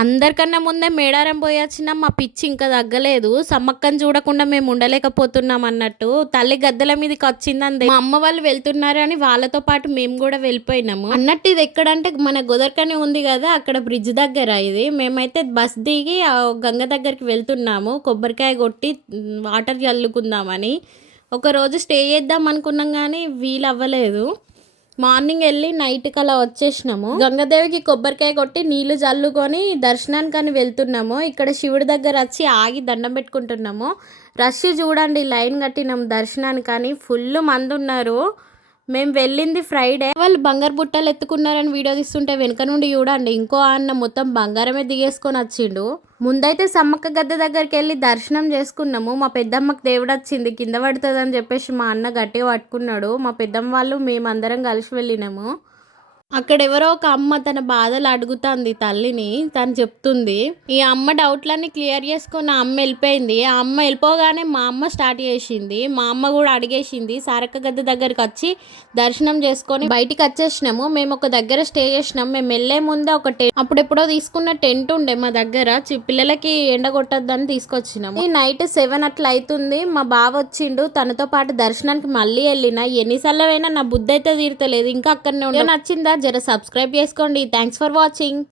అందరికన్నా ముందే మేడారం పోయొచ్చినాం. మా పిచ్చి ఇంకా తగ్గలేదు. సమ్మక్కని చూడకుండా మేము ఉండలేకపోతున్నాం అన్నట్టు. తల్లి గద్దెల మీదకొచ్చిందని మా అమ్మ వాళ్ళు వెళ్తున్నారని వాళ్ళతో పాటు మేము కూడా వెళ్ళిపోయినాము. అన్నట్టు ఇది ఎక్కడంటే మన గోదర్కని ఉంది కదా, అక్కడ బ్రిడ్జ్ దగ్గర ఇది. మేమైతే బస్ దిగి ఆ గంగ దగ్గరికి వెళ్తున్నాము. కొబ్బరికాయ కొట్టి వాటర్ చల్లుకుందామని. ఒకరోజు స్టే చేద్దాం అనుకున్నాం కానీ వీలు అవ్వలేదు. మార్నింగ్ వెళ్ళి నైట్కి అలా వచ్చేసినాము. గంగాదేవికి కొబ్బరికాయ కొట్టి నీళ్లు చల్లుకొని దర్శనానికి వెళ్తున్నాము. ఇక్కడ శివుడి దగ్గర వచ్చి ఆగి దండం పెట్టుకుంటున్నాము. రష్ చూడండి, లైన్ కట్టినాము దర్శనానికి. ఫుల్ మంది ఉన్నారు. మేము వెళ్ళింది ఫ్రైడే. వాళ్ళు బంగారు బుట్టలు ఎత్తుకున్నారని వీడియో తీస్తుంటే వెనుక నుండి చూడండి ఇంకో అన్న మొత్తం బంగారమే దిగేసుకొని వచ్చిండు. ముందైతే సమ్మక్క గద్దె దగ్గరికి వెళ్ళి దర్శనం చేసుకున్నాము. మా పెద్దమ్మకి దేవుడు వచ్చింది, కింద పడుతుంది అని చెప్పేసి మా అన్న గట్టిగా పట్టుకున్నాడు. మా పెద్దమ్మ వాళ్ళు మేమందరం కలిసి వెళ్ళినాము. అక్కడ ఎవరో ఒక అమ్మ తన బాధలు అడుగుతుంది తల్లిని. తను చెప్తుంది. ఈ అమ్మ డౌట్లన్నీ క్లియర్ చేసుకొని ఆ అమ్మ వెళ్ళిపోయింది. ఆ అమ్మ వెళ్ళిపోగానే మా అమ్మ స్టార్ట్ చేసింది. మా అమ్మ కూడా అడిగేసింది. సారక్క గద్దె దగ్గరికి వచ్చి దర్శనం చేసుకొని బయటికి వచ్చేసినాము. మేము ఒక దగ్గర స్టే చేసినాం. మేము వెళ్ళే ముందే ఒక అప్పుడెప్పుడో తీసుకున్న టెంట్ ఉండే మా దగ్గర. పిల్లలకి ఎండ కొట్టద్దని తీసుకొచ్చినాము. ఈ నైట్ 7 అట్లా అవుతుంది. మా బావ వచ్చిండు. తనతో పాటు దర్శనానికి మళ్ళీ వెళ్ళిన. ఎన్నిసార్లు అయినా నా బుద్ధి అయితే తీరతలేదు. ఇంకా అక్కడనే ఉండే. నచ్చిందా? జర సబ్స్క్రైబ్ చేసుకోండి. Thanks for watching.